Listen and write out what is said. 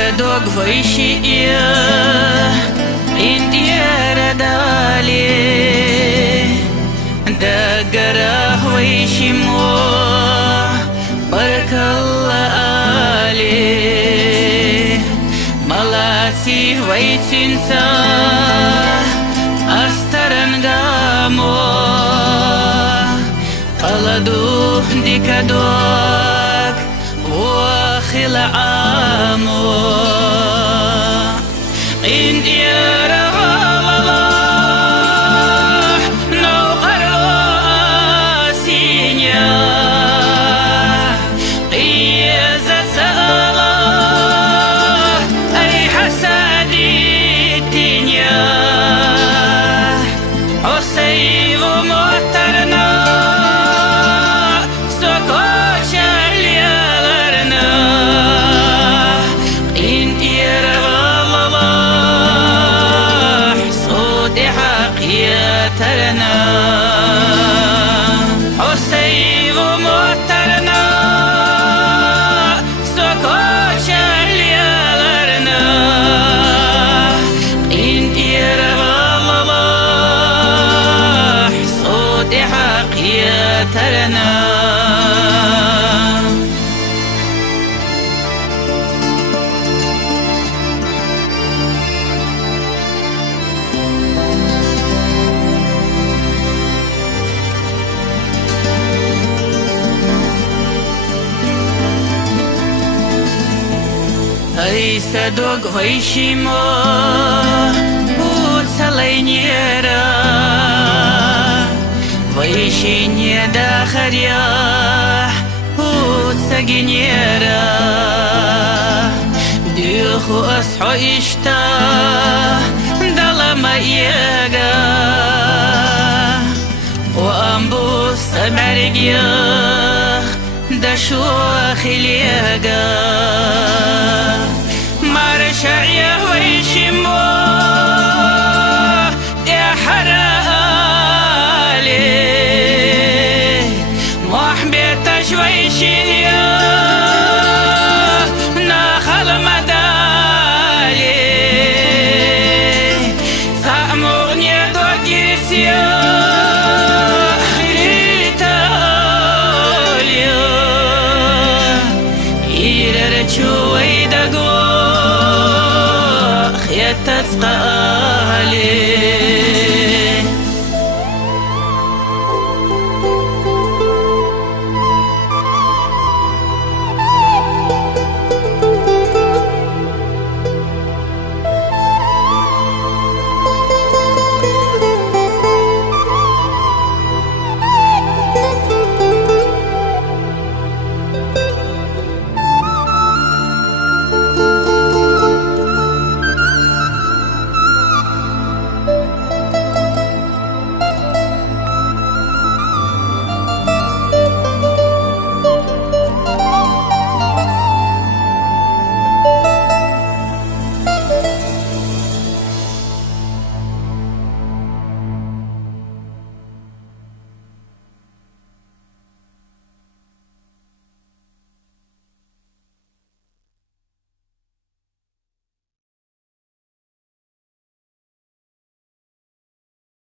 صدق ويشي انديار دالي دقره ويشي مو بارك الله عليه ملاتي ويتنسى أسترنغامو ألدو ديكادوك وخلعامو انديار الله نوغر آسينيا قيزة الله أي حسادي الدنيا عصيب موترنا سكوش اليالرنا انديار الله صوت حقياترنا عصيب موترنا سكوش اليالرنا انديار الله صوت حقياترنا أي صدق ويشيمو وصلينيرا ويشيني داخريا وصغينيرا ديخو أصحو إشتا دلما إيغا وأنبو سمرقيا دشو خليغا مرشعيه ويشمو يا حرالي محبتش ويشيه ناخل مدالي سامغني دوغيسيا خريتاليا إيررچو ويدغو تسقالي